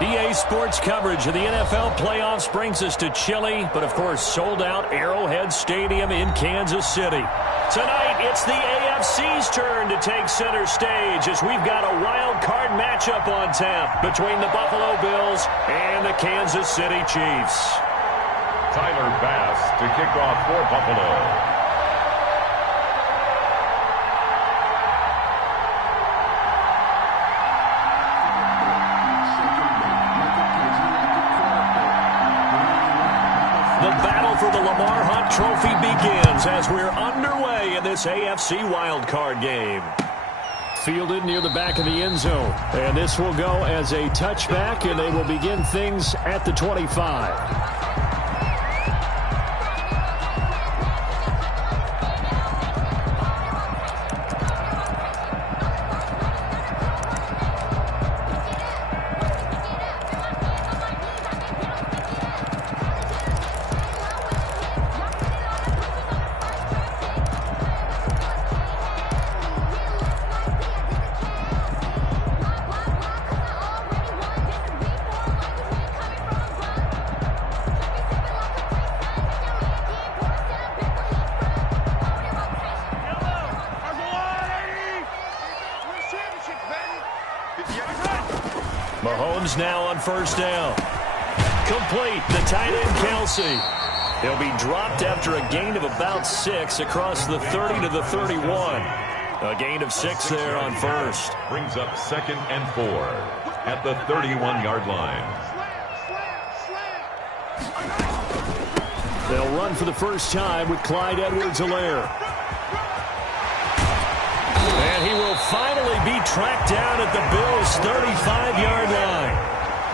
EA Sports coverage of the NFL playoffs brings us to Chile, but of course sold out Arrowhead Stadium in Kansas City. Tonight, it's the AFC's turn to take center stage as we've got a wild card matchup on tap between the Buffalo Bills and the Kansas City Chiefs. Tyler Bass to kick off for Buffalo. For the Lamar Hunt Trophy begins as we're underway in this AFC wildcard game. Fielded near the back of the end zone. And this will go as a touchback, and they will begin things at the 25. Mahomes now on first down. Complete, the tight end Kelsey. He'll be dropped after a gain of about 6 across the 30 to the 31. A gain of 6 there on first. Brings up 2nd and 4 at the 31-yard line. They'll run for the first time with Clyde Edwards-Helaire. And he will finally be tracked down at the Bills' 35-yard line.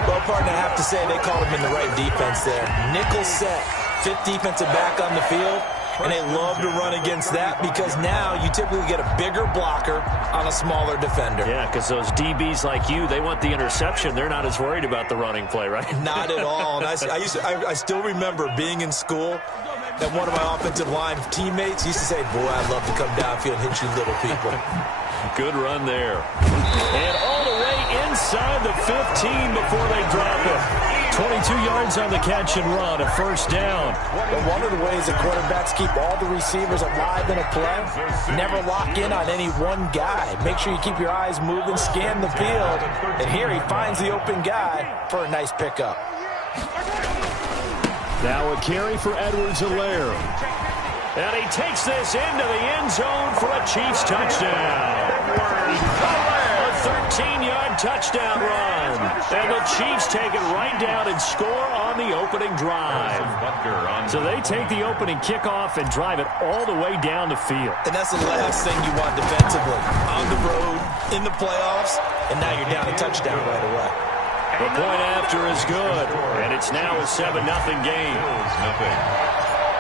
Well, partner, I have to say they called him in the right defense there. Nickel set, 5th defensive back on the field, and they love to run against that because now you typically get a bigger blocker on a smaller defender. Yeah, because those DBs like you, they want the interception. They're not as worried about the running play, right? Not at all. And I still remember being in school, and one of my offensive line teammates used to say, boy, I'd love to come downfield and hit you little people. Good run there. And all the way inside the 15 before they drop it. 22 yards on the catch and run, a first down. Well, one of the ways that quarterbacks keep all the receivers alive in a play, never lock in on any one guy. Make sure you keep your eyes moving, scan the field, and here he finds the open guy for a nice pickup. Now a carry for Edwards-Helaire. And he takes this into the end zone for a Chiefs touchdown. A 13-yard touchdown run. And the Chiefs take it right down and score on the opening drive. So they take the opening kickoff and drive it all the way down the field. And that's the last thing you want defensively. On the road, in the playoffs, and now you're down a touchdown right away. The point after is good, and it's now a 7-0 game.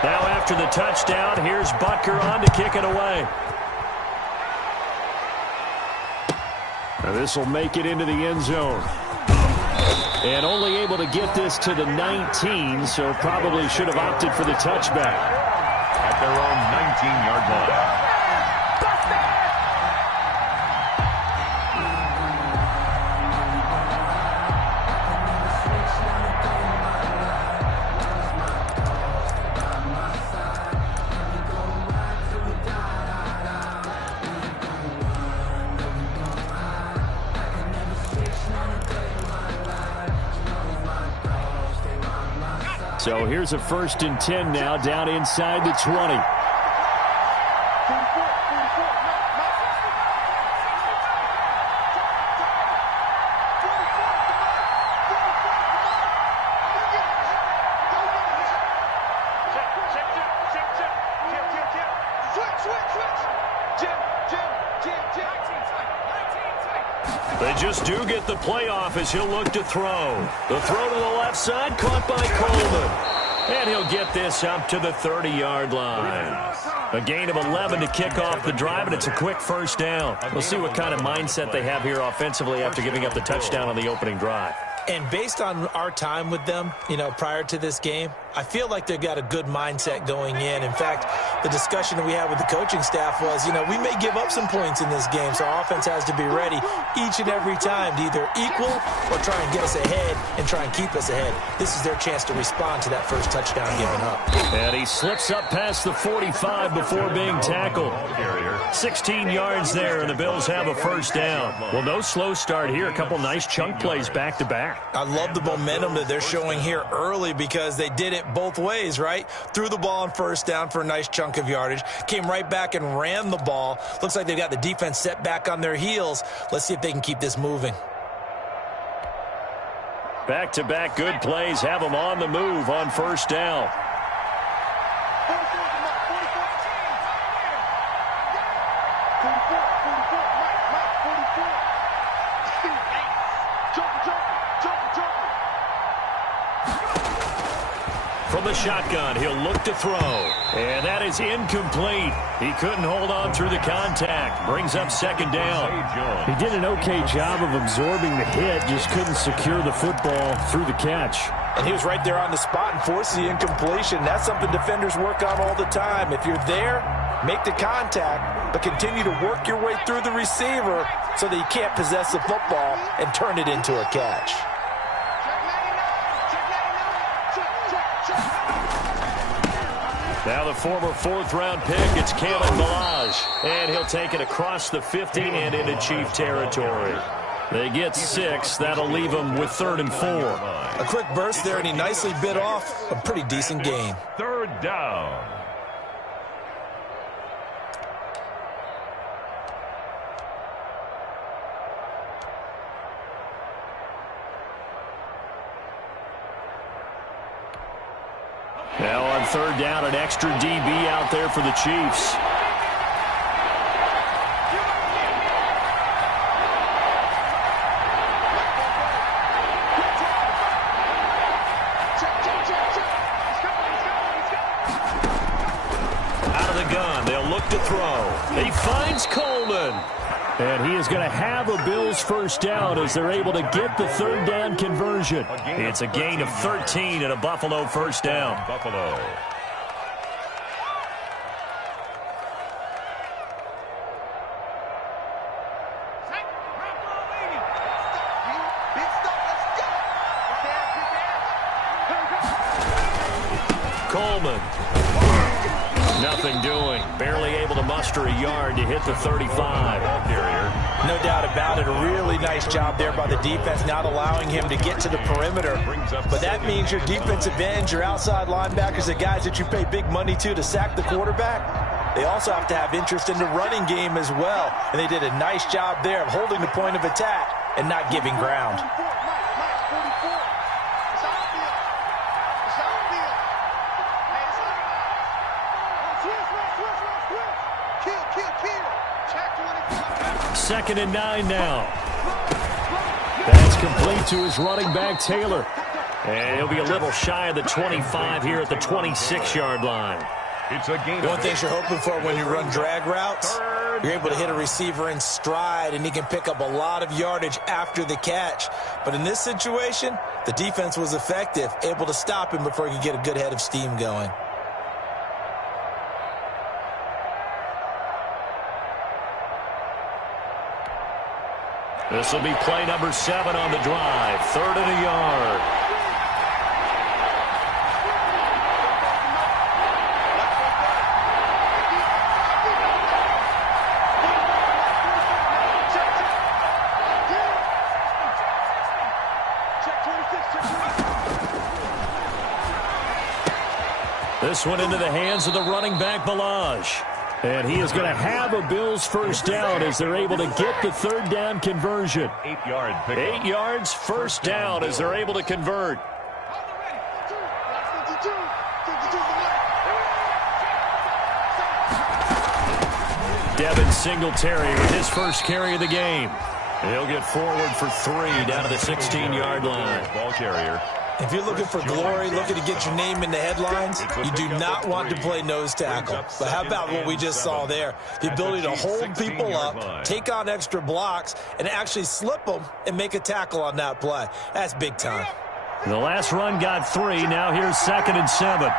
Now after the touchdown, here's Butker on to kick it away. Now this will make it into the end zone. And only able to get this to the 19, so probably should have opted for the touchback. At their own 19-yard line. So here's a 1st and 10 now down inside the 20. They just do get the playoff as he'll look to throw. The throw to the left side, caught by Coleman. And he'll get this up to the 30-yard line. A gain of 11 to kick off the drive, and it's a quick first down. We'll see what kind of mindset they have here offensively after giving up the touchdown on the opening drive. And based on our time with them, prior to this game, I feel like they've got a good mindset going in. In fact, the discussion that we had with the coaching staff was, we may give up some points in this game, so our offense has to be ready each and every time to either equal or try and get us ahead and try and keep us ahead. This is their chance to respond to that first touchdown given up. And he slips up past the 45 before being tackled. 16 yards there, and the Bills have a first down. Well, no slow start here. A couple nice chunk plays back-to-back. I love the momentum that they're showing here early because they did it both ways, right? Threw the ball on first down for a nice chunk of yardage, came right back and ran the ball. Looks like they've got the defense set back on their heels. Let's see if they can keep this moving. Back-to-back good plays have them on the move on first down. From the shotgun, he'll look to throw. And that is incomplete. He couldn't hold on through the contact. Brings up second down. He did an okay job of absorbing the hit, just couldn't secure the football through the catch. And he was right there on the spot and forced the incompletion. That's something defenders work on all the time. If you're there, make the contact, but continue to work your way through the receiver so that you can't possess the football and turn it into a catch. Now the former fourth-round pick, it's Kalen Ballage. And he'll take it across the 50 and into Chief territory. They get 6. That'll leave them with 3rd and 4. A quick burst there, and he nicely bit off a pretty decent gain. Third down. Now on third down, an extra DB out there for the Chiefs. Out of the gun, they'll look to throw. He finds Coleman. And he is going to have a Bills first down as they're able to get the third down conversion. It's a gain of 13 and a Buffalo first down. Buffalo. Coleman. Nothing doing. Barely able to muster a yard to hit the 35. No doubt about it. A really nice job there by the defense, not allowing him to get to the perimeter. But that means your defensive ends, your outside linebackers, the guys that you pay big money to sack the quarterback, they also have to have interest in the running game as well. And they did a nice job there of holding the point of attack and not giving ground. Second and 9 now. That's complete to his running back, Taylor. And he'll be a little shy of the 25 here at the 26-yard line. It's a gain. One thing you're hoping for when you run drag routes, you're able to hit a receiver in stride, and he can pick up a lot of yardage after the catch. But in this situation, the defense was effective, able to stop him before he could get a good head of steam going. This will be play number 7 on the drive. 3rd and a yard. This one into the hands of the running back, Ballage. And he is going to have a Bills first down as they're able to get the third down conversion. 8-yard pickup. 8 yards, first down as they're able to convert. Devin Singletary with his first carry of the game. He'll get forward for 3 down to the 16-yard line. Ball carrier. If you're looking for glory, looking to get your name in the headlines, you do not want to play nose tackle. But how about what we just saw there? The ability to hold people up, take on extra blocks, and actually slip them and make a tackle on that play. That's big time. The last run got 3. Now here's 2nd and 7.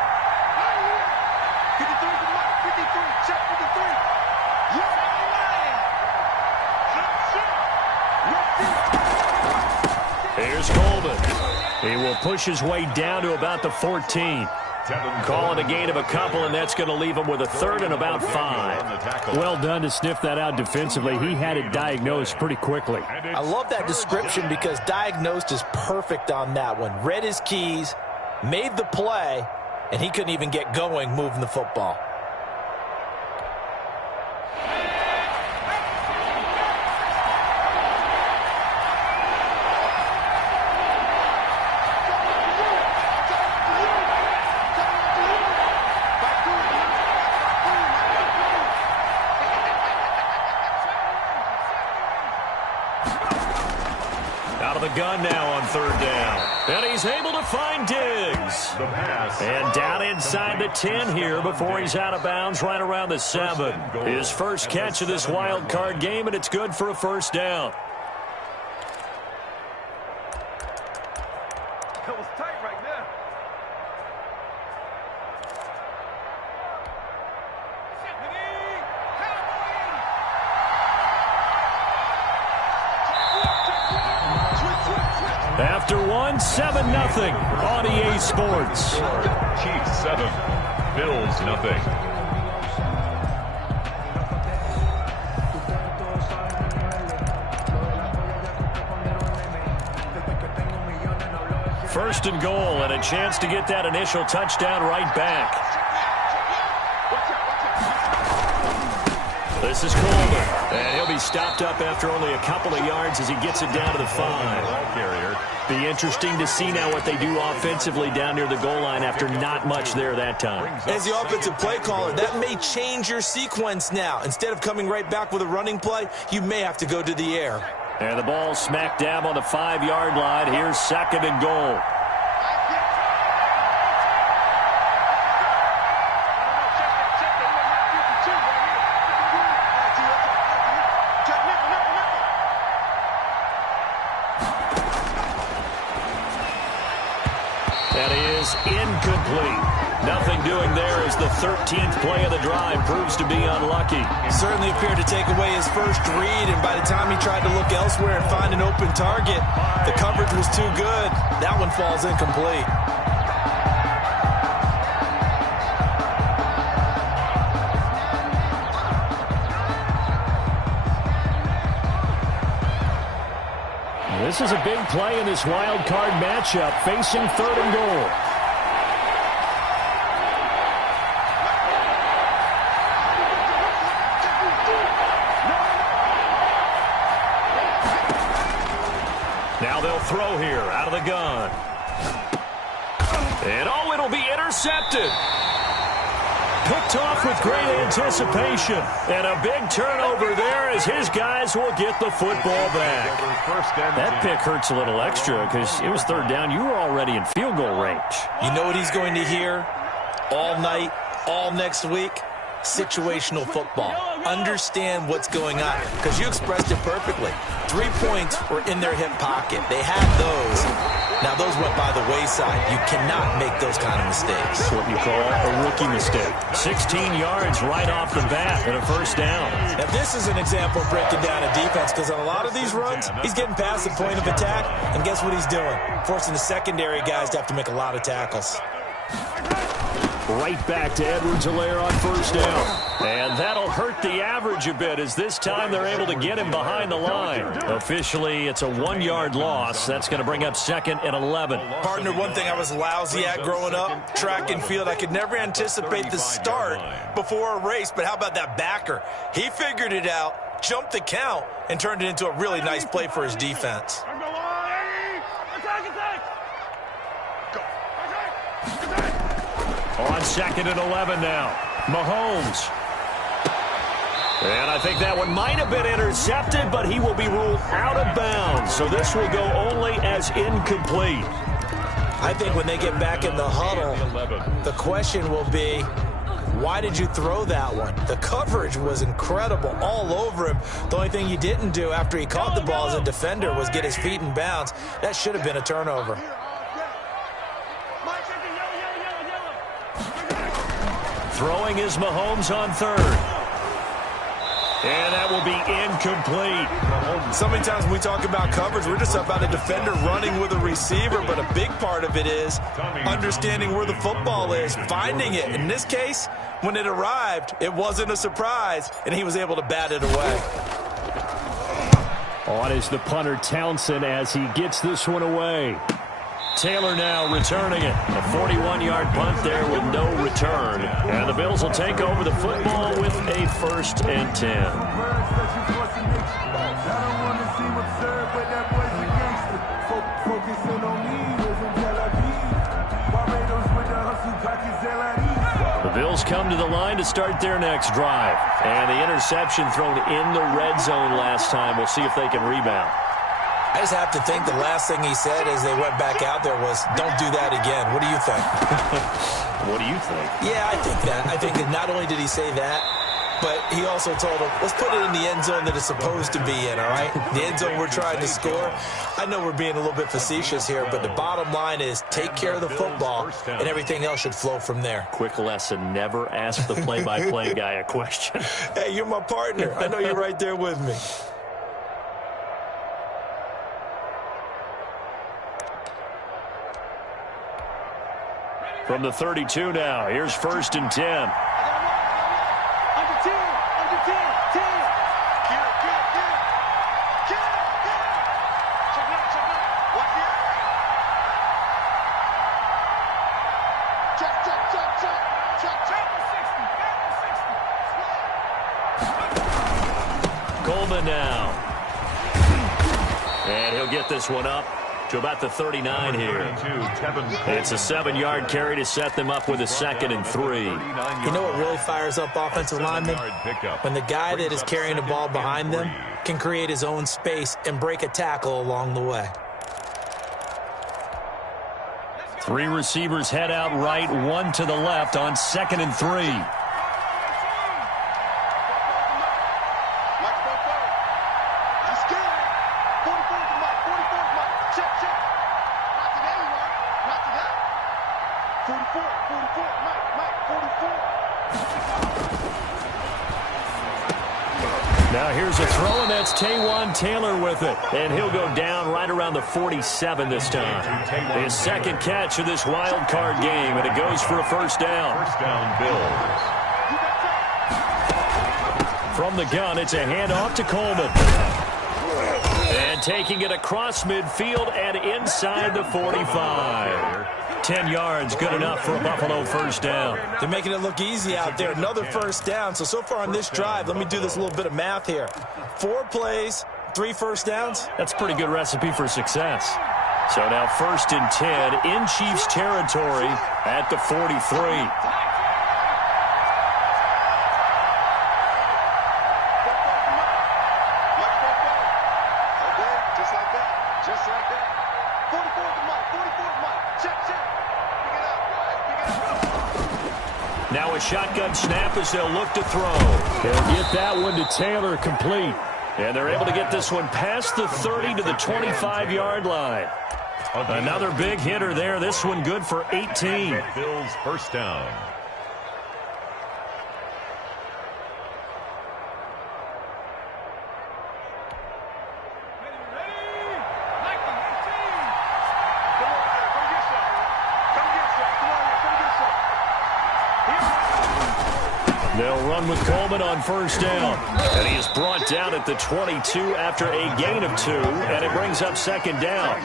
Here's Golden. He will push his way down to about the 14. Calling a gain of a couple, and that's going to leave him with a 3rd and about 5. Well done to sniff that out defensively. He had it diagnosed pretty quickly. I love that description because diagnosed is perfect on that one. Read his keys, made the play, and he couldn't even get going moving the football. Gun now on 3rd down. And he's able to find Diggs. And down inside the 10 here before he's out of bounds right around the 7. His first catch of this wild card game, and it's good for a 1st down. That was tight right there. After 1, 7-0 on EA Sports. Chiefs 7, Bills 0. First and goal, and a chance to get that initial touchdown right back. This is Coleman, and he'll be stopped up after only a couple of yards as he gets it down to the 5. Be interesting to see now what they do offensively down near the goal line after not much there that time. As the offensive play caller, that may change your sequence now. Instead of coming right back with a running play, you may have to go to the air. And the ball smack dab on the 5-yard line. Here's 2nd and goal. That is incomplete. Nothing doing there as the 13th play of the drive proves to be unlucky. Certainly appeared to take away his first read, and by the time he tried to look elsewhere and find an open target, the coverage was too good. That one falls incomplete. This is a big play in this wild card matchup, facing 3rd and goal. Now they'll throw here out of the gun. And oh, it'll be intercepted. Picked off with great anticipation. And a big turnover there as his guys will get the football back. That pick hurts a little extra because it was 3rd down. You were already in field goal range. You know what he's going to hear all night, all next week? Situational football. Understand what's going on because you expressed it perfectly. 3 points were in their hip pocket. They had those. Now, those went by the wayside. You cannot make those kind of mistakes. That's what you call a rookie mistake. 16 yards right off the bat and a 1st down. Now, this is an example of breaking down a defense because on a lot of these runs, he's getting past the point of attack, and guess what he's doing? Forcing the secondary guys to have to make a lot of tackles. Right back to Edwards-Helaire on 1st down. And that'll hurt the average a bit as this time they're able to get him behind the line. Officially, it's a 1-yard loss. That's going to bring up 2nd and 11. Partner, one thing I was lousy at growing up, track and field, I could never anticipate the start before a race. But how about that backer? He figured it out, jumped the count, and turned it into a really nice play for his defense. On 2nd and 11 now. Mahomes. And I think that one might have been intercepted, but he will be ruled out of bounds. So this will go only as incomplete. I think when they get back in the huddle, the question will be, why did you throw that one? The coverage was incredible all over him. The only thing he didn't do after he caught the ball as a defender was get his feet in bounds. That should have been a turnover. Throwing is Mahomes on third. And that will be incomplete. So many times when we talk about coverage, we're just about a defender running with a receiver, but a big part of it is understanding where the football is, finding it. In this case, when it arrived, it wasn't a surprise, and he was able to bat it away. On is the punter Townsend as he gets this one away. Taylor now returning it. A 41-yard punt there with no return. And the Bills will take over the football with a 1st and 10. The Bills come to the line to start their next drive. And the interception thrown in the red zone last time. We'll see if they can rebound. I just have to think the last thing he said as they went back out there was, don't do that again. What do you think? What do you think? Yeah, I think that. I think that not only did he say that, but he also told him, let's put it in the end zone that it's supposed to be in, all right? The end zone we're trying to score. I know we're being a little bit facetious here, but the bottom line is take care of the football, and everything else should flow from there. Quick lesson, never ask the play-by-play guy a question. Hey, you're my partner. I know you're right there with me. From the 32 now, here's 1st and 10. Under 10, 10. Check it out. Watch it. Check. Coleman now. And he'll get this one up to about the 39 here. It's a 7-yard carry to set them up with a 2nd and 3. You know what really fires up offensive linemen? When the guy that is carrying the ball behind them can create his own space and break a tackle along the way. 3 receivers head out right, 1 to the left on 2nd and 3. Now here's a throw, and that's Taywan Taylor with it. And he'll go down right around the 47 this time. His 2nd catch of this wild card game, and it goes for a 1st down. First down, Bills. From the gun, it's a handoff to Coleman. And taking it across midfield and inside the 45. 10 yards, good enough for a Buffalo 1st down. They're making it look easy out there. Another 1st down. So far on this drive, let me do this little bit of math here. 4 plays, 3 1st downs. That's a pretty good recipe for success. So now 1st and 10 in Chiefs territory at the 43. Now a shotgun snap as they'll look to throw. They'll get that one to Taylor complete. And they're able to get this one past the 30 to the 25-yard line. Another big hitter there. This one good for 18. Bills 1st down. They'll run with Coleman on 1st down. And he is brought down at the 22 after a gain of 2, and it brings up 2nd down.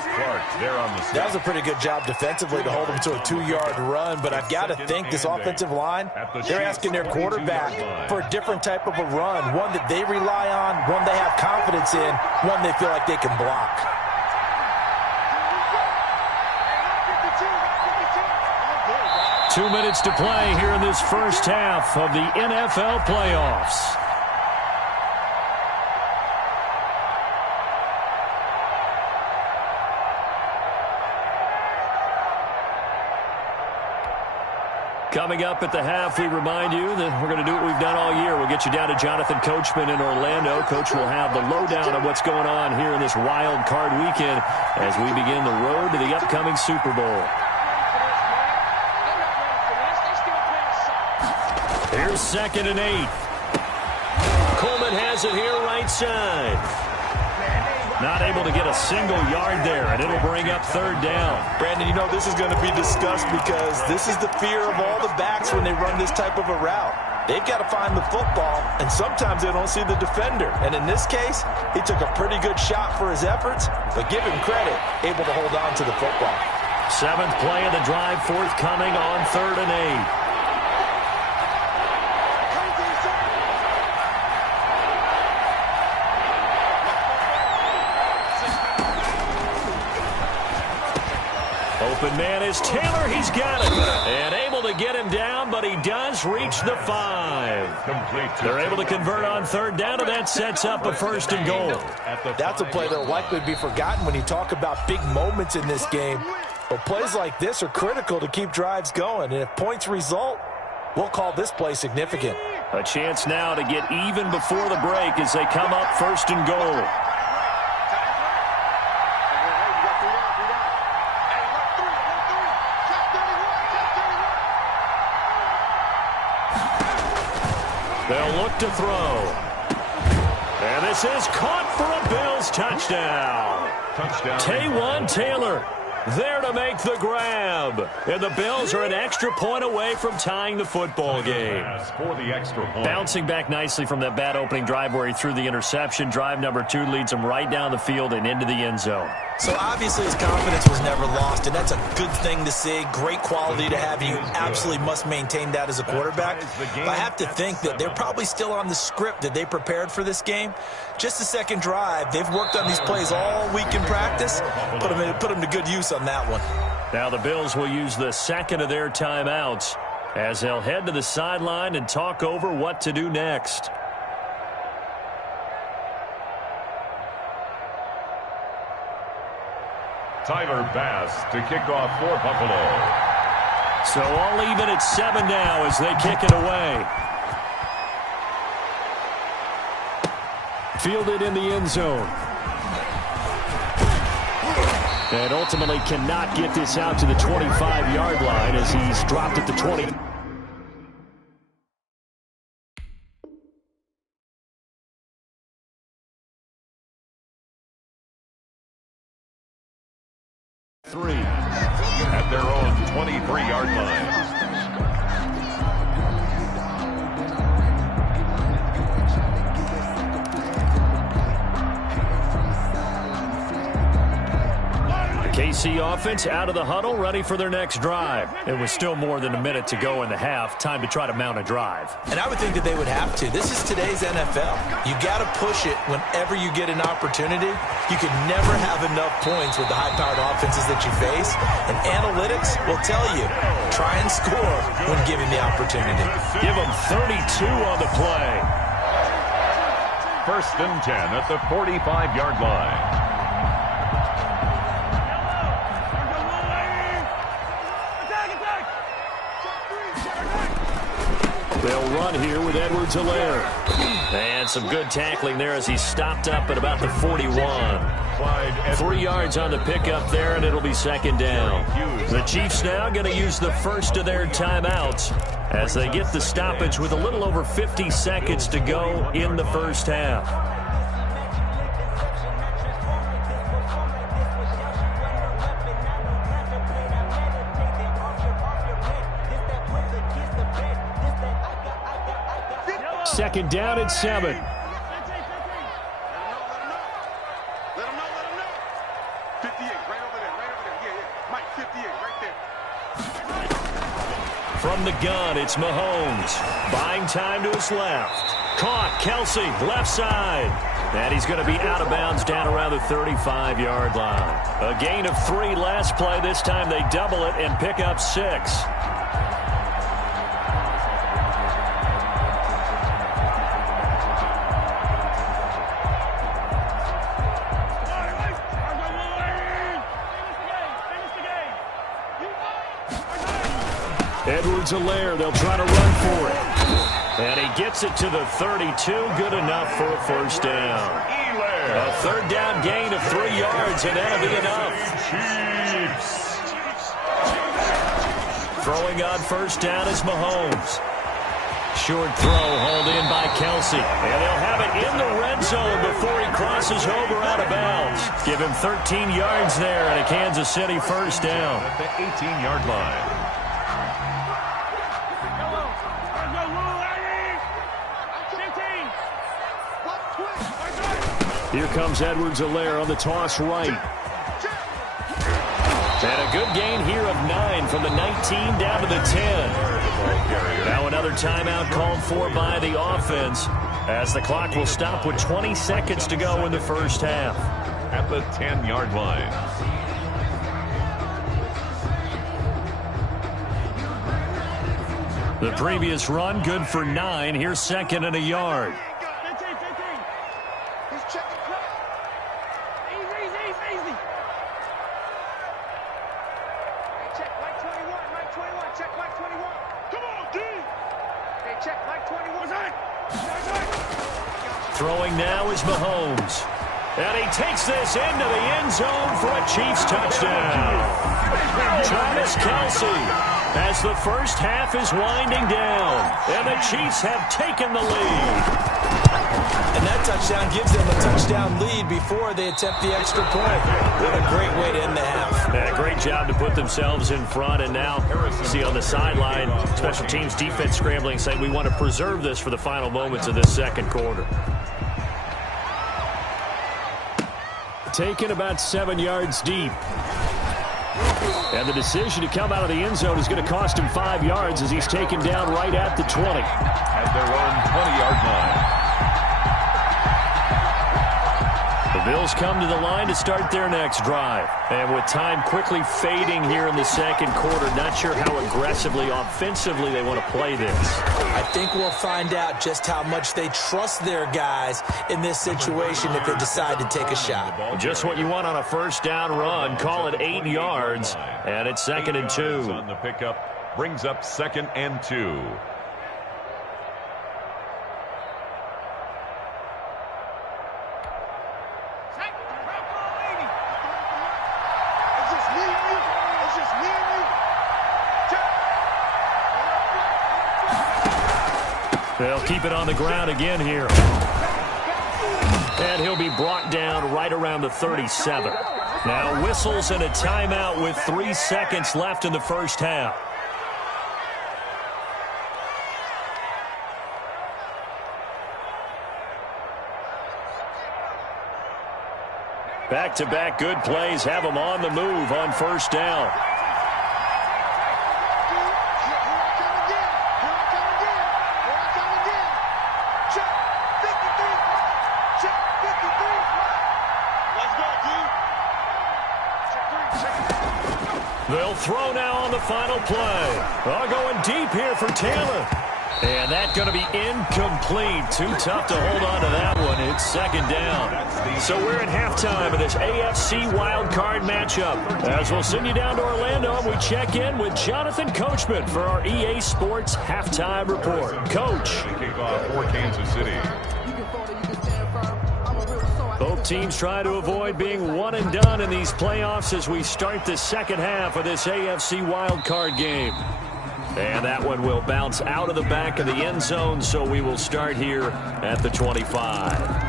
That was a pretty good job defensively to hold him to a 2-yard run, but I've got to think this offensive line, they're asking their quarterback for a different type of a run, one that they rely on, one they have confidence in, one they feel like they can block. Two minutes to play here in this 1st half of the NFL playoffs. Coming up at the half, we remind you that we're going to do what we've done all year. We'll get you down to Jonathan Coachman in Orlando. Coach will have the lowdown on what's going on here in this wild card weekend as we begin the road to the upcoming Super Bowl. Here's 2nd and 8. Coleman has it here right side. Not able to get a single yard there, and it'll bring up 3rd down. Brandon, you know this is going to be discussed because this is the fear of all the backs when they run this type of a route. They've got to find the football, and sometimes they don't see the defender. And in this case, he took a pretty good shot for his efforts, but give him credit, able to hold on to the football. 7th play of the drive forthcoming on 3rd and 8. Open man is Taylor. He's got it. And able to get him down, but he does reach the 5. They're able to convert on 3rd down, and that sets up a 1st and goal. That's a play that will likely be forgotten when you talk about big moments in this game. But plays like this are critical to keep drives going. And if points result, we'll call this play significant. A chance now to get even before the break as they come up 1st and goal. They'll look to throw. And this is caught for a Bills touchdown. Taywan Taylor there to make the grab. And the Bills are an extra point away from tying the football game. For the extra point. Bouncing back nicely from that bad opening drive where he threw the interception. Drive number 2 leads him right down the field and into the end zone. So obviously his confidence was never lost, and that's a good thing to see. Great quality to have. You absolutely must maintain that as a quarterback. But I have to think that they're probably still on the script that they prepared for this game. Just the second drive. They've worked on these plays all week in practice. Put them to good use on that one. Now the Bills will use the 2nd of their timeouts as they'll head to the sideline and talk over what to do next. Tyler Bass to kick off for Buffalo. So all even at 7 now as they kick it away. Fielded in the end zone. And ultimately cannot get this out to the 25-yard line as he's dropped at the 20. At their own 23-yard line. KC offense out of the huddle, ready for their next drive. It was still more than a minute to go in the half. Time to try to mount a drive. And I would think that they would have to. This is today's NFL. You got to push it whenever you get an opportunity. You can never have enough points with the high-powered offenses that you face. And analytics will tell you, try and score when given the opportunity. Give them 32 on the play. 1st and 10 at the 45-yard line. They'll run here with Edwards-Helaire. And some good tackling there as he stopped up at about the 41. 3 yards on the pickup there, and it'll be 2nd down. The Chiefs now going to use the 1st of their timeouts as they get the stoppage with a little over 50 seconds to go in the first half. Second down at 7. Let him know. 58, right over there. Yeah. Mike, 58, right there. From the gun, it's Mahomes. Buying time to his left. Caught, Kelsey, left side. And he's going to be out of bounds down around the 35-yard line. A gain of 3 last play. This time they double it and pick up 6. Edwards-Helaire, they'll try to run for it. And he gets it to the 32, good enough for a first down. A third down gain of 3 yards, and that'll be enough. Throwing on first down is Mahomes. Short throw hauled in by Kelsey. And they'll have it in the red zone before he crosses over out of bounds. Give him 13 yards there and a Kansas City first down. At the 18-yard line. Here comes Edwards-Helaire on the toss right. And a good gain here of 9 from the 19 down to the 10. Now another timeout called for by the offense as the clock will stop with 20 seconds to go in the first half. At the 10-yard line. The previous run good for 9. Here's second and a yard. Throwing now is Mahomes. And he takes this into the end zone for a Chiefs touchdown. Travis Kelce as the first half is winding down. And the Chiefs have taken the lead. And that touchdown gives them a touchdown lead before they attempt the extra point. What a great way to end the half. Yeah, great job to put themselves in front. And now, see on the sideline, special teams defense scrambling, saying we want to preserve this for the final moments of this second quarter. Taken about 7 yards deep. And the decision to come out of the end zone is going to cost him 5 yards as he's taken down right at the 20. At their own 20-yard line. The Bills come to the line to start their next drive. And with time quickly fading here in the second quarter, not sure how aggressively, offensively they want to play this. I think we'll find out just how much they trust their guys in this situation if they decide to take a shot. Just what you want on a first down run. Call it 8 yards. And it's second and 2. On the pickup brings up second and 2. They'll keep it on the ground again here. And he'll be brought down right around the 37. Now whistles and a timeout with 3 seconds left in the first half. Back-to-back good plays have them on the move on first down. They'll throw now on the final play. Going deep here for Taylor. And that's going to be incomplete. Too tough to hold on to that one. It's second down. So we're at halftime of this AFC wildcard matchup. As we'll send you down to Orlando, and we check in with Jonathan Coachman for our EA Sports Halftime Report. Coach. Kickoff for Kansas City. Both teams try to avoid being one and done in these playoffs as we start the second half of this AFC wildcard game. And that one will bounce out of the back of the end zone, so we will start here at the 25.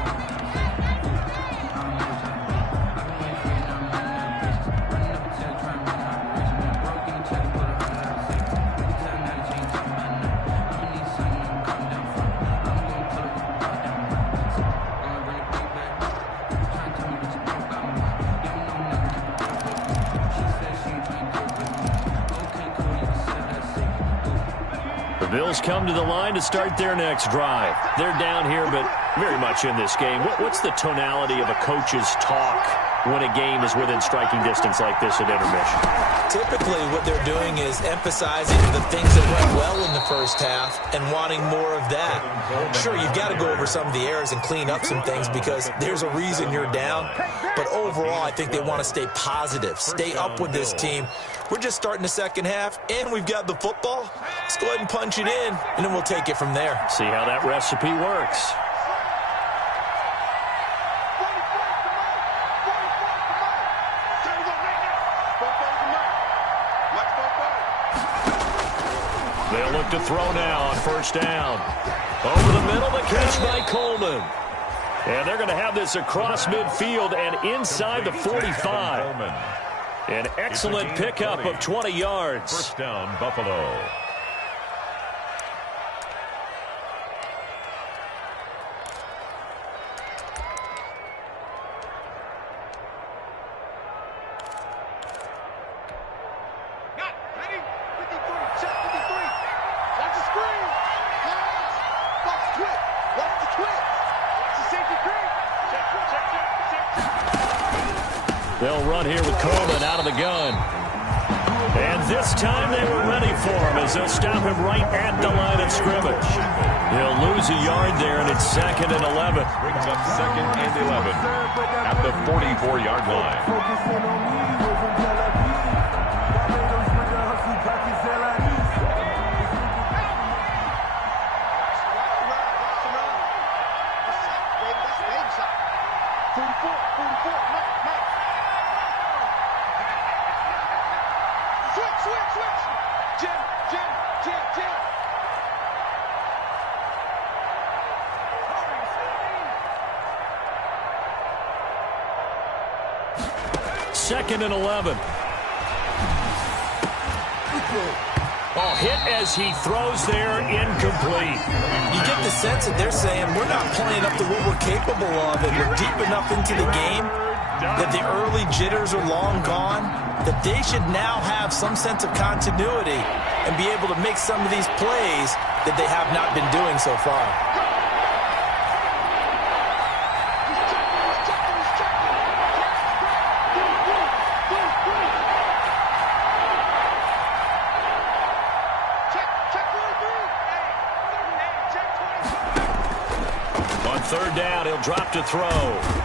Bills come to the line to start their next drive. They're down here, but very much in this game. What's the tonality of a coach's talk when a game is within striking distance like this at intermission. Typically, what they're doing is emphasizing the things that went well in the first half and wanting more of that. Sure, you've got to go over some of the errors and clean up some things because there's a reason you're down. But overall, I think they want to stay positive, stay up with this team. We're just starting the second half, and we've got the football. Let's go ahead and punch it in, and then we'll take it from there. See how that recipe works. They'll look to throw now on first down. Over the middle, the catch by Coleman. And they're going to have this across midfield and inside the 45. An excellent pickup of 20 yards. First down, Buffalo. They'll run here with Coleman out of the gun. And this time they were ready for him as they'll stop him right at the line of scrimmage. He'll lose a yard there, and it's 2nd and 11. Brings up 2nd and 11 at the 44-yard line. Second and 11. Oh, hit as he throws there, incomplete. You get the sense that they're saying we're not playing up to what we're capable of, and we're deep enough into the game that the early jitters are long gone, that they should now have some sense of continuity and be able to make some of these plays that they have not been doing so far. Third down, he'll drop to throw.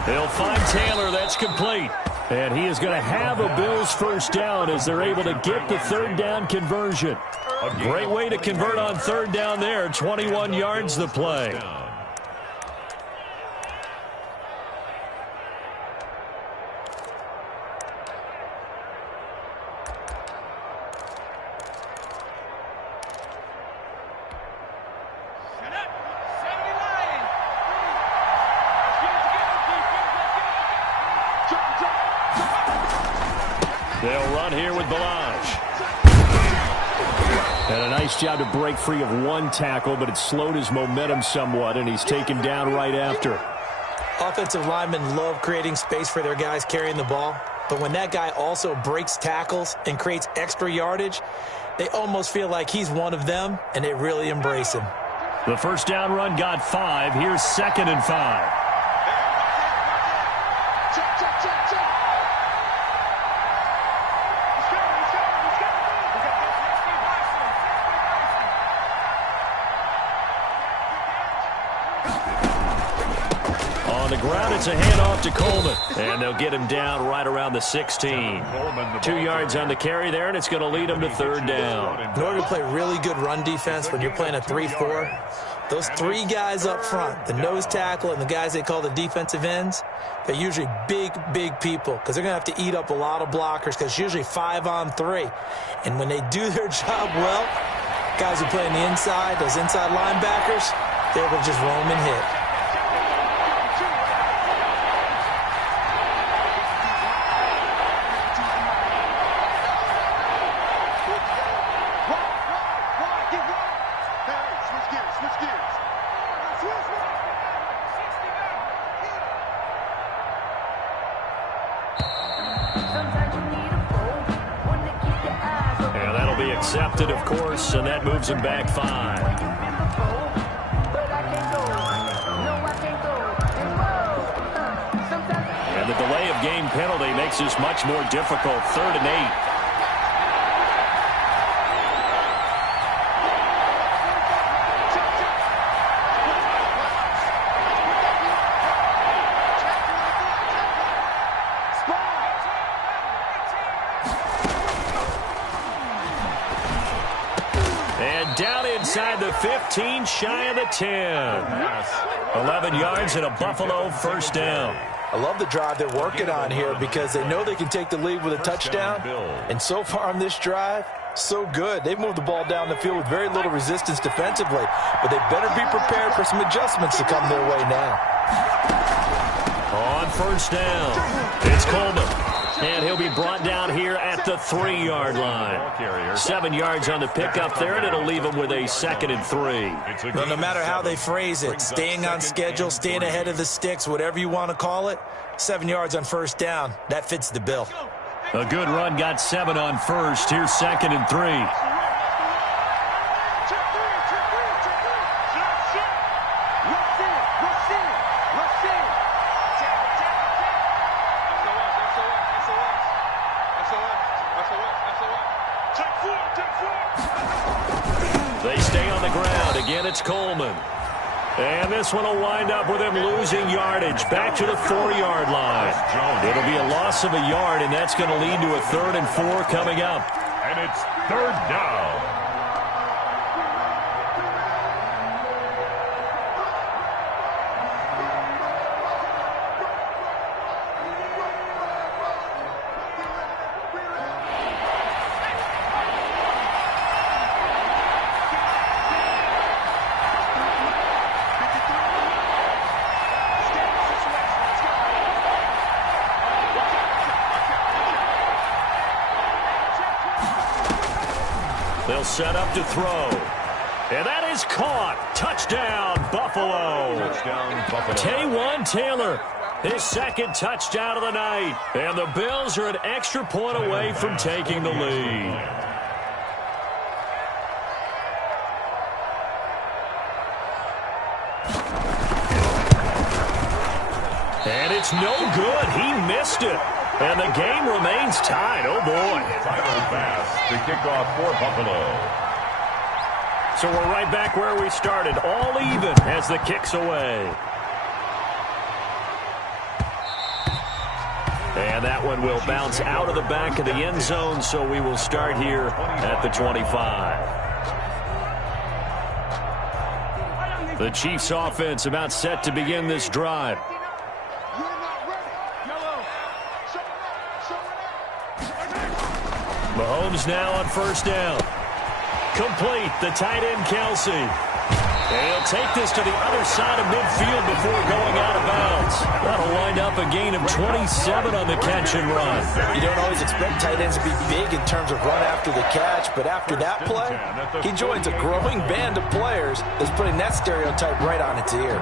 He'll find Taylor, that's complete. And he is going to have a Bills first down as they're able to get the third down conversion. A great way to convert on third down there. 21 yards the play. They'll run here with Balaj. And a nice job to break free of one tackle, but it slowed his momentum somewhat, and he's taken down right after. Offensive linemen love creating space for their guys carrying the ball, but when that guy also breaks tackles and creates extra yardage, they almost feel like he's one of them, and they really embrace him. The first down run got 5. Here's 2nd and 5. On the ground, it's a handoff to Coleman. And they'll get him down right around the 16. 2 yards on the carry there, and it's going to lead him to third down. In order to play really good run defense when you're playing a 3-4, those 3 guys up front, the nose tackle and the guys they call the defensive ends, they're usually big, big people because they're going to have to eat up a lot of blockers because it's usually 5 on 3. And when they do their job well, guys who play on the inside, those inside linebackers, they're able to just roam and hit. Accepted, of course, and that moves him back 5. And And the delay of game penalty makes this much more difficult. 3rd and 8. And down inside the 15, shy of the 10. 11 yards and a Buffalo first down. I love the drive they're working on here because they know they can take the lead with a touchdown. And so far on this drive, so good. They've moved the ball down the field with very little resistance defensively. But they better be prepared for some adjustments to come their way now. On first down, it's Coleman. And he'll be brought down here at the 3-yard line. 7 yards on the pickup there, and it'll leave him with a 2nd and 3. Well, no matter how they phrase it, staying on schedule, staying ahead of the sticks, whatever you want to call it, 7 yards on first down, that fits the bill. A good run got 7 on first. Here's 2nd and 3. They stay on the ground. Again, it's Coleman. And this one will wind up with him losing yardage back to the 4-yard line. It'll be a loss of a yard, and that's going to lead to a 3rd and 4 coming up. And it's 3rd down. They'll set up to throw. And that is caught. Touchdown, Buffalo. Taywan Taylor, his 2nd touchdown of the night. And the Bills are an extra point away from taking the lead. And it's no good. He missed it. And the game remains tied. Oh, boy. Final pass to kick off for Buffalo. So we're right back where we started. All even as the kick's away. And that one will bounce out of the back of the end zone, so we will start here at the 25. The Chiefs offense about set to begin this drive. Mahomes now on first down. Complete, the tight end Kelsey. And he'll take this to the other side of midfield before going out of bounds. That'll wind up a gain of 27 on the catch and run. You don't always expect tight ends to be big in terms of run after the catch, but after that play, he joins a growing band of players that's putting that stereotype right on its ear.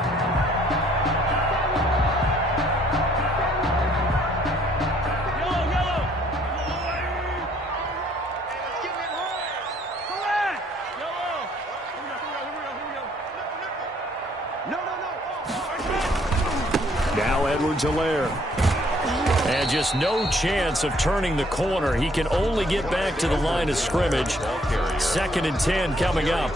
Now Edwards-Helaire. And just no chance of turning the corner. He can only get back to the line of scrimmage. 2nd and 10 coming up.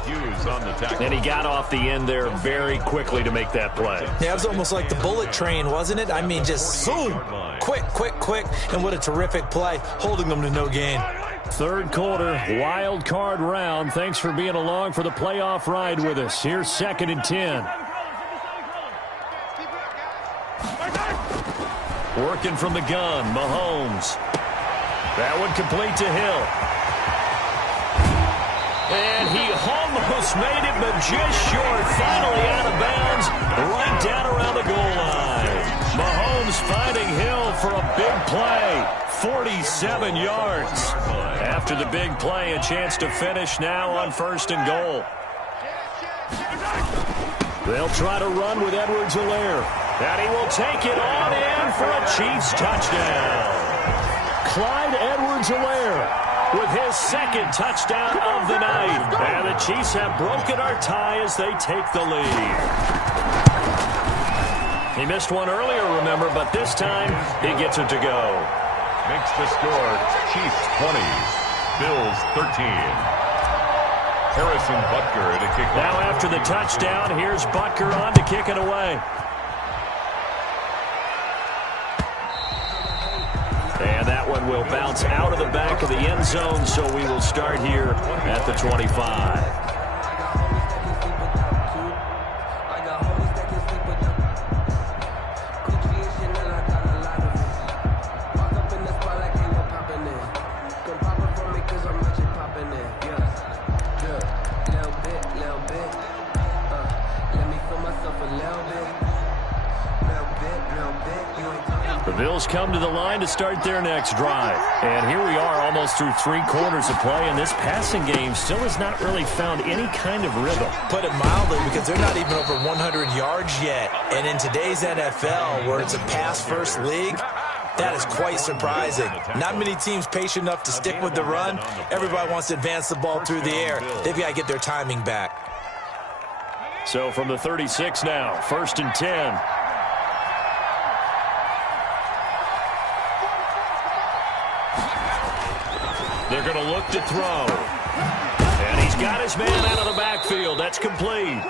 And he got off the end there very quickly to make that play. Yeah, it was almost like the bullet train, wasn't it? I mean, just zoom. Quick, quick, quick. And what a terrific play, holding them to no gain. 3rd quarter, wild card round. Thanks for being along for the playoff ride with us. Here's 2nd and 10. Working from the gun, Mahomes. That one complete to Hill. And he almost made it, but just short. Finally out of bounds, right down around the goal line. Mahomes finding Hill for a big play. 47 yards. After the big play, a chance to finish now on 1st and goal. They'll try to run with Edwards-Helaire. And he will take it on in for a Chiefs touchdown. Clyde Edwards-Helaire with his 2nd touchdown of the night. And the Chiefs have broken our tie as they take the lead. He missed one earlier, remember, but this time he gets it to go. Makes the score Chiefs 20, Bills 13. Harrison Butker to kick off. Now after the touchdown, here's Butker on to kick it away. And that one will bounce out of the back of the end zone, so we will start here at the 25. Bills come to the line to start their next drive. And here we are almost through 3 quarters of play, and this passing game still has not really found any kind of rhythm. Put it mildly, because they're not even over 100 yards yet. And in today's NFL, where it's a pass-first league, that is quite surprising. Not many teams patient enough to stick with the run. Everybody wants to advance the ball through the air. They've got to get their timing back. So from the 36 now, 1st and 10. They're going to look to throw. And he's got his man out of the backfield. That's complete.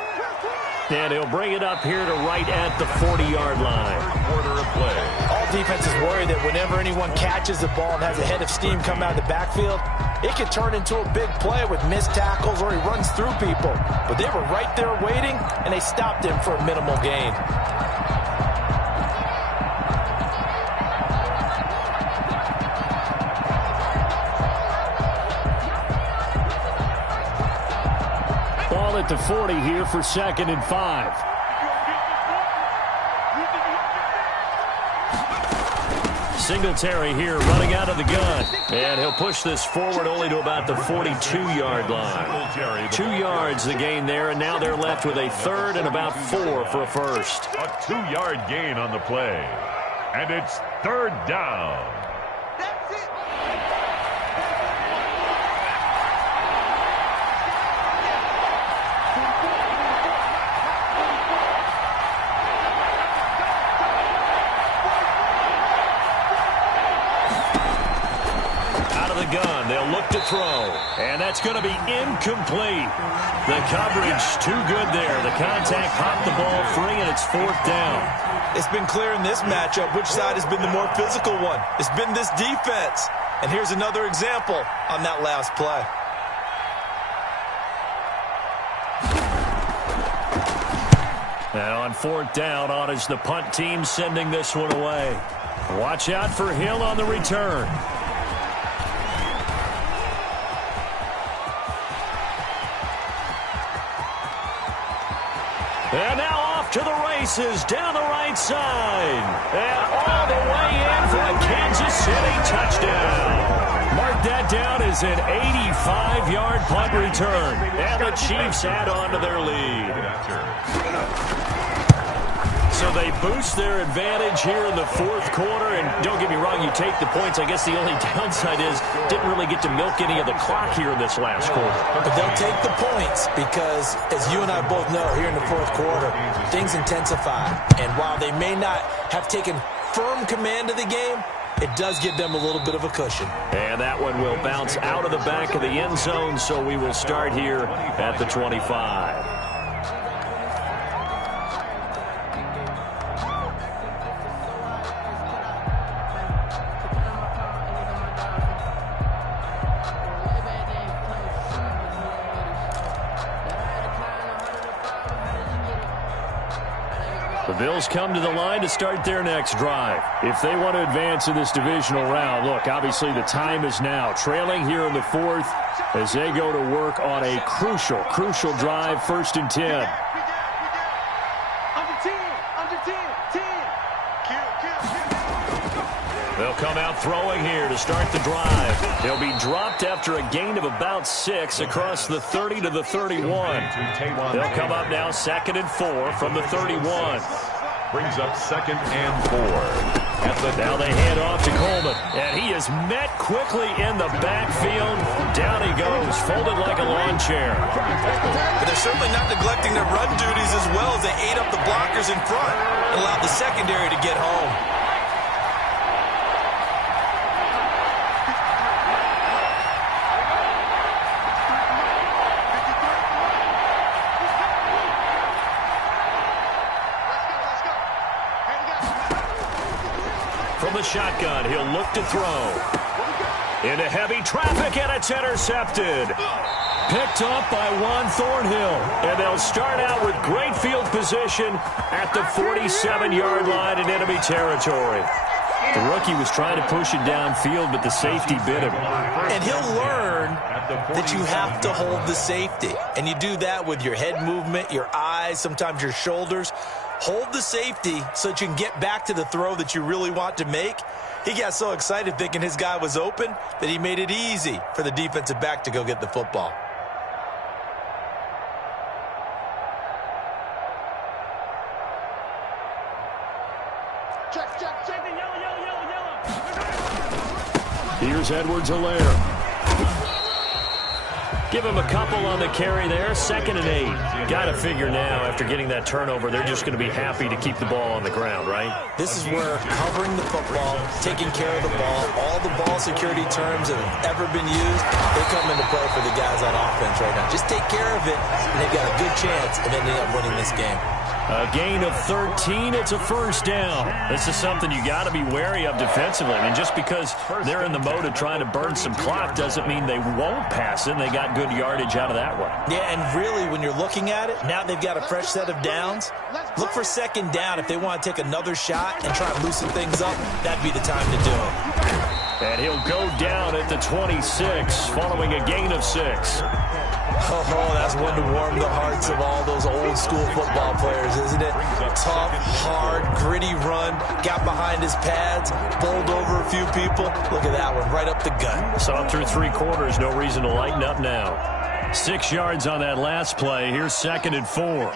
And he'll bring it up here to right at the 40-yard line. Quarter of play. All defenses worry that whenever anyone catches the ball and has a head of steam come out of the backfield, it can turn into a big play with missed tackles or he runs through people. But they were right there waiting, and they stopped him for a minimal gain. At the 40 here for 2nd and 5. Singletary here running out of the gun. And he'll push this forward only to about the 42-yard line. 2 yards the gain there, and now they're left with a 3rd and about 4 for a first. A 2-yard gain on the play. And it's 3rd down. To throw, and that's going to be incomplete. The coverage too good there. The contact popped the ball free, and it's 4th down. It's been clear in this matchup which side has been the more physical one. It's been this defense. And here's another example on that last play. And on 4th down, on is the punt team sending this one away. Watch out for Hill on the return. And now off to the races down the right side. And all the way in for a Kansas City touchdown. Mark that down as an 85-yard punt return. And the Chiefs add on to their lead. So they boost their advantage here in the 4th quarter. And don't get me wrong, you take the points. I guess the only downside is didn't really get to milk any of the clock here in this last quarter. But they'll take the points because, as you and I both know, here in the 4th quarter, things intensify. And while they may not have taken firm command of the game, it does give them a little bit of a cushion. And that one will bounce out of the back of the end zone, so we will start here at the 25. The Bills come to the line to start their next drive. If they want to advance in this divisional round, look, obviously the time is now. Trailing here in the 4th as they go to work on a crucial drive, 1st and 10. Under 10, 10. They'll come out throwing here to start the drive. They'll be dropped after a gain of about 6 across the 30 to the 31. They'll come up now 2nd and 4 from the 31. Brings up 2nd and 4. Now they hand off to Cole. moment. And he is met quickly in the backfield. Down he goes, folded like a lawn chair. But they're certainly not neglecting their run duties as well as they ate up the blockers in front and allowed the secondary to get home. From the shotgun, he'll look to throw. Into heavy traffic, and it's intercepted. Picked up by Juan Thornhill. And they'll start out with great field position at the 47-yard line in enemy territory. The rookie was trying to push it downfield, but the safety bit him. And he'll learn that you have to hold the safety. And you do that with your head movement, your eyes, sometimes your shoulders. Hold the safety so that you can get back to the throw that you really want to make. He got so excited thinking his guy was open that he made it easy for the defensive back to go get the football. Check, yellow. Here's Edwards-Helaire. Give him a couple on the carry there. 2nd and 8. Got to figure now, after getting that turnover, they're just going to be happy to keep the ball on the ground, right? This is where covering the football, taking care of the ball, all the ball security terms that have ever been used, they come into play for the guys on offense right now. Just take care of it, and they've got a good chance of ending up winning this game. A gain of 13, it's a first down. This is something you got to be wary of defensively. I mean, just because they're in the mode of trying to burn some clock doesn't mean they won't pass it. They got good yardage out of that one. Yeah, and really, when you're looking at it, now they've got a fresh set of downs. Look for 2nd down. If they want to take another shot and try and loosen things up, that'd be the time to do it. And he'll go down at the 26, following a gain of 6. Oh, that's one to warm the hearts of all those old school football players, isn't it? Tough, hard, gritty run, got behind his pads, bowled over a few people. Look at that one, right up the gut. Saw it through 3 quarters, no reason to lighten up now. 6 yards on that last play. Here's 2nd and 4.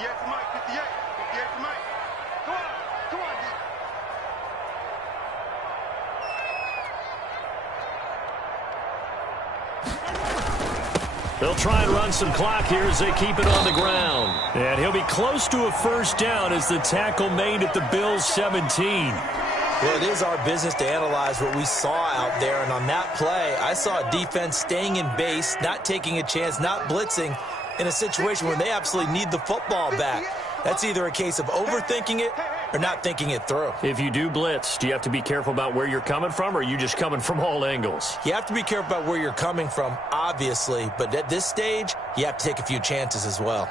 They'll try and run some clock here as they keep it on the ground. And he'll be close to a first down as the tackle made at the Bills' 17. Well, it is our business to analyze what we saw out there. And on that play, I saw a defense staying in base, not taking a chance, not blitzing in a situation where they absolutely need the football back. That's either a case of overthinking it or not thinking it through. If you do blitz, do you have to be careful about where you're coming from, or are you just coming from all angles? You have to be careful about where you're coming from, obviously, but at this stage, you have to take a few chances as well.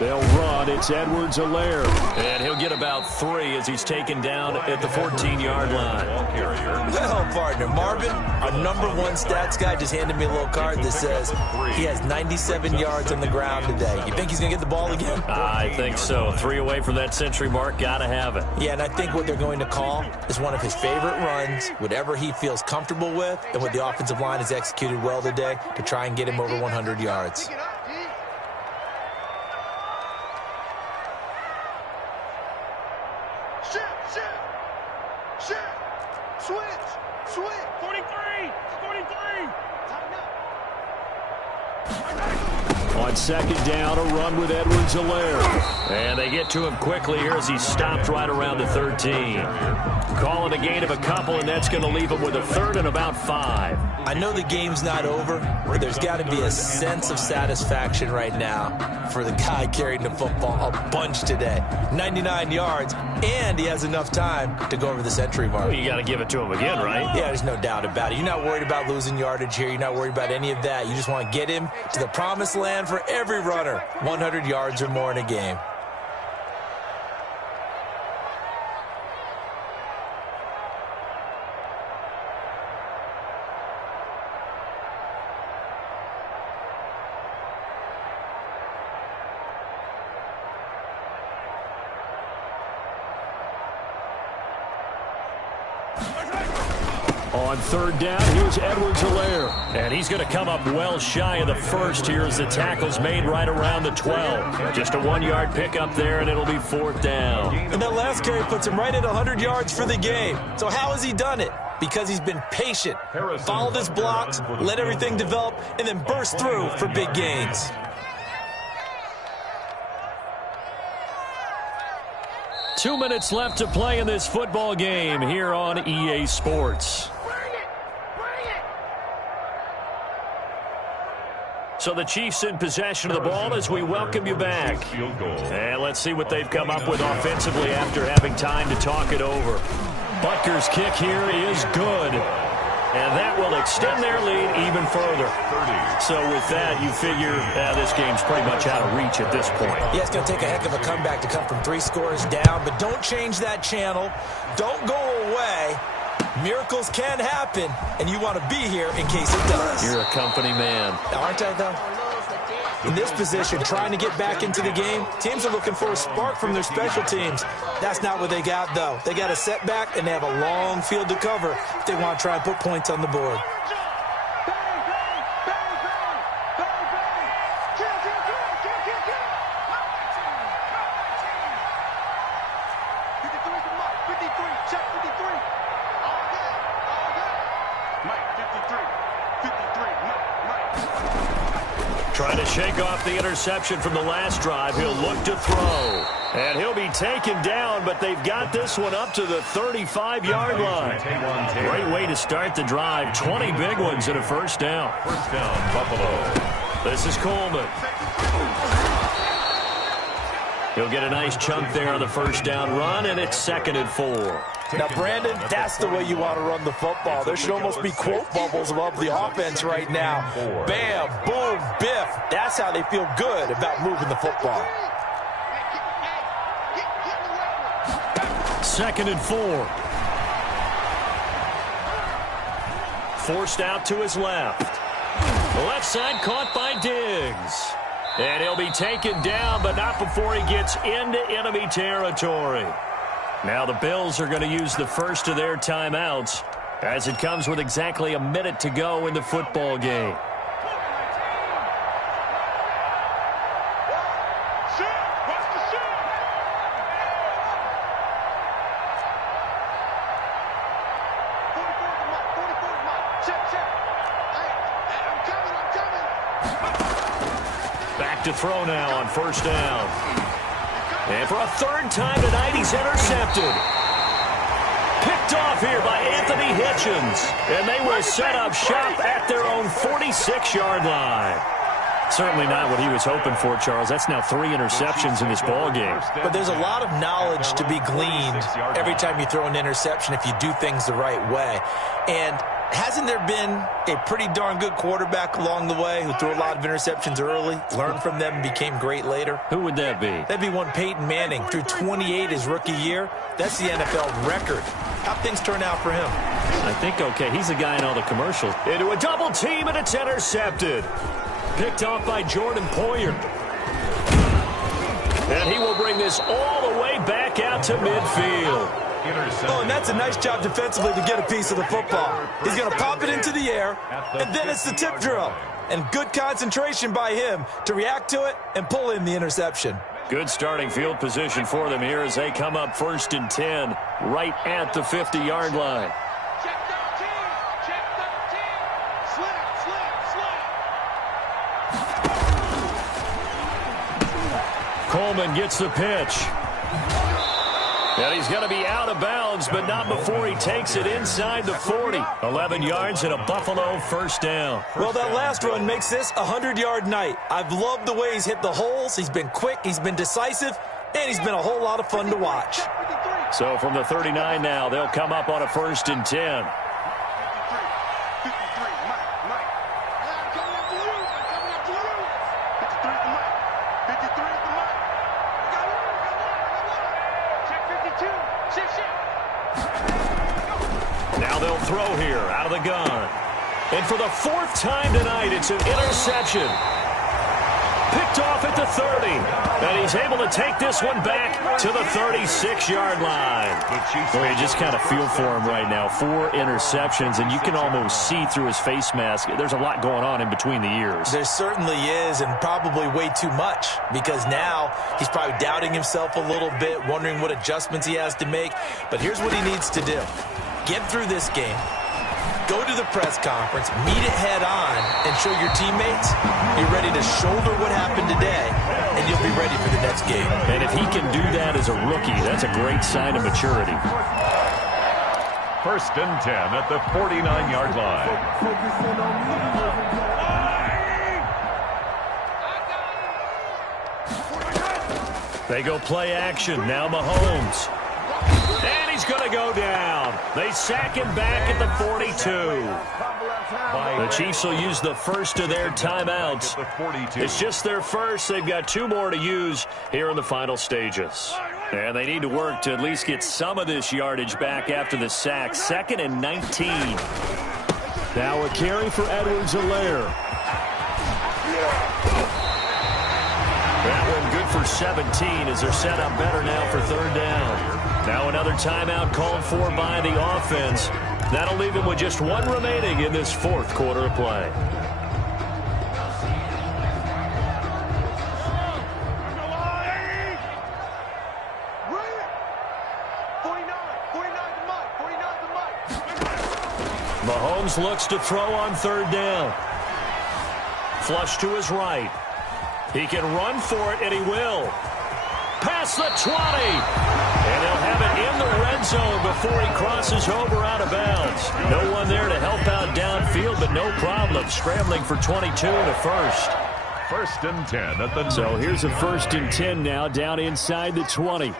They'll run. It's Edwards-Helaire. And he'll get about 3 as he's taken down at the 14-yard line. Well, partner, Marvin, our #1 stats guy, just handed me a little card that says he has 97 yards on the ground today. You think he's going to get the ball again? I think so. 3 away from that century mark. Got to have it. Yeah, and I think what they're going to call is one of his favorite runs, whatever he feels comfortable with, and what the offensive line has executed well today to try and get him over 100 yards. Switch. 43. Tighten up. On 2nd down, a run with Edwards-Helaire. And they get to him quickly here as he's stopped right around the 13. Calling a gain of a couple, and that's going to leave him with a 3rd and about 5. I know the game's not over, but there's got to be a sense of satisfaction right now for the guy carrying the football a bunch today. 99 yards, and he has enough time to go over the century mark. Well, you got to give it to him again, right? Yeah, there's no doubt about it. You're not worried about losing yardage here. You're not worried about any of that. You just want to get him to the promised land for every runner. 100 yards or more in a game. On third down, here's Edwards-Helaire. And he's going to come up well shy of the first here as the tackle's made right around the 12. Just a 1-yard pickup there, and it'll be fourth down. And that last carry puts him right at 100 yards for the game. So how has he done it? Because he's been patient, followed his blocks, let everything develop, and then burst through for big gains. Two minutes left to play in this football game here on EA Sports. So the Chiefs in possession of the ball as we welcome you back. And let's see what they've come up with offensively after having time to talk it over. Butker's kick here is good. And that will extend their lead even further. So with that, you figure this game's pretty much out of reach at this point. Yeah, it's going to take a heck of a comeback to come from 3 scores down. But don't change that channel. Don't go away. Miracles can happen, and you want to be here in case it does. You're a company man. Aren't I, though? In this position, trying to get back into the game, teams are looking for a spark from their special teams. That's not what they got, though. They got a setback, and they have a long field to cover if they want to try and put points on the board. Trying to shake off the interception from the last drive. He'll look to throw. And he'll be taken down, but they've got this one up to the 35-yard line. Great way to start the drive. 20 big ones and a first down. First down, Buffalo. This is Coleman. He'll get a nice chunk there on the first down run, and it's 2nd and 4. Now, Brandon, that's the way you want to run the football. There should almost be quote bubbles above the offense right now. Bam, boom, biff. That's how they feel good about moving the football. 2nd and 4. Forced out to his left. The left side caught by Diggs. And he'll be taken down, but not before he gets into enemy territory. Now the Bills are going to use the first of their timeouts as it comes with exactly a minute to go in the football game. Back to throw now on first down. And for a third time tonight, he's intercepted. Picked off here by Anthony Hitchens. And they will set up shop at their own 46-yard line. Certainly not what he was hoping for, Charles. That's now 3 interceptions in this ball game. But there's a lot of knowledge to be gleaned every time you throw an interception if you do things the right way. And hasn't there been a pretty darn good quarterback along the way who threw a lot of interceptions early, learned from them, and became great later? Who would that be? That'd be one Peyton Manning. Threw 28 his rookie year. That's the NFL record. How'd things turn out for him? I think okay. He's the guy in all the commercials. Into a double team, and it's intercepted. Picked off by Jordan Poyer. And he will bring this all the way back out to midfield. Oh, and that's a nice job defensively to get a piece of the football. He's going to pop it into the air, and then it's the tip drill. And good concentration by him to react to it and pull in the interception. Good starting field position for them here as they come up 1st and 10, right at the 50-yard line. Coleman gets the pitch. And he's going to be out of bounds, but not before he takes it inside the 40. 11 yards and a Buffalo first down. Well, that last run makes this a 100-yard night. I've loved the way he's hit the holes. He's been quick, he's been decisive, and he's been a whole lot of fun to watch. So from the 39 now, they'll come up on a 1st and 10. Now they'll throw here out of the gun. And for the 4th time tonight, it's an interception. Picked off at the 30. And he's able to take this one back to the 36-yard line. Well, you just kind of feel for him right now. 4 interceptions, and you can almost see through his face mask. There's a lot going on in between the ears. There certainly is, and probably way too much, because now he's probably doubting himself a little bit, wondering what adjustments he has to make. But here's what he needs to do. Get through this game. Go to the press conference, meet it head on, and show your teammates you're ready to shoulder what happened today, and you'll be ready for the next game. And if he can do that as a rookie, that's a great sign of maturity. 1st and 10 at the 49-yard line. They go play action. Now Mahomes. And he's going to go down. They sack him back at the 42. The Chiefs will use the first of their timeouts. It's just their first. They've got 2 more to use here in the final stages. And they need to work to at least get some of this yardage back after the sack. 2nd and 19. Now a carry for Edwards-Helaire. That one good for 17 as they're set up better now for 3rd down. Now another timeout called for by the offense. That'll leave him with just 1 remaining in this 4th quarter of play. Mahomes looks to throw on 3rd down. Flush to his right. He can run for it, and he will. Past the 20. And they'll have it in the red zone before he crosses over out of bounds. No one there to help out downfield, but no problem scrambling for 22 and a first. 1st and 10 at the... So here's a 1st and 10 now down inside the 20.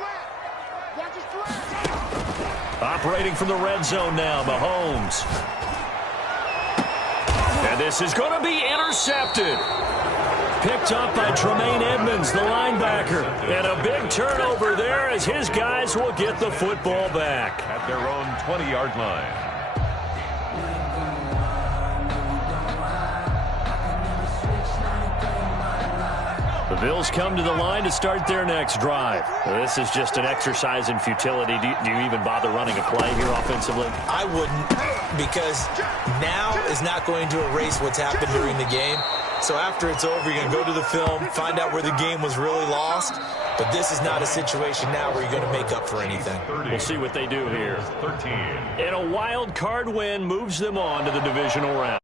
Operating from the red zone now, Mahomes. And this is going to be intercepted. Picked up by Tremaine Edmonds, the linebacker. And a big turnover there as his guys will get the football back. At their own 20-yard line. The Bills come to the line to start their next drive. This is just an exercise in futility. Do you even bother running a play here offensively? I wouldn't, because now is not going to erase what's happened during the game. So after it's over, you're going to go to the film, find out where the game was really lost. But this is not a situation now where you're going to make up for anything. We'll see what they do here. 13. And a wild card win moves them on to the divisional round.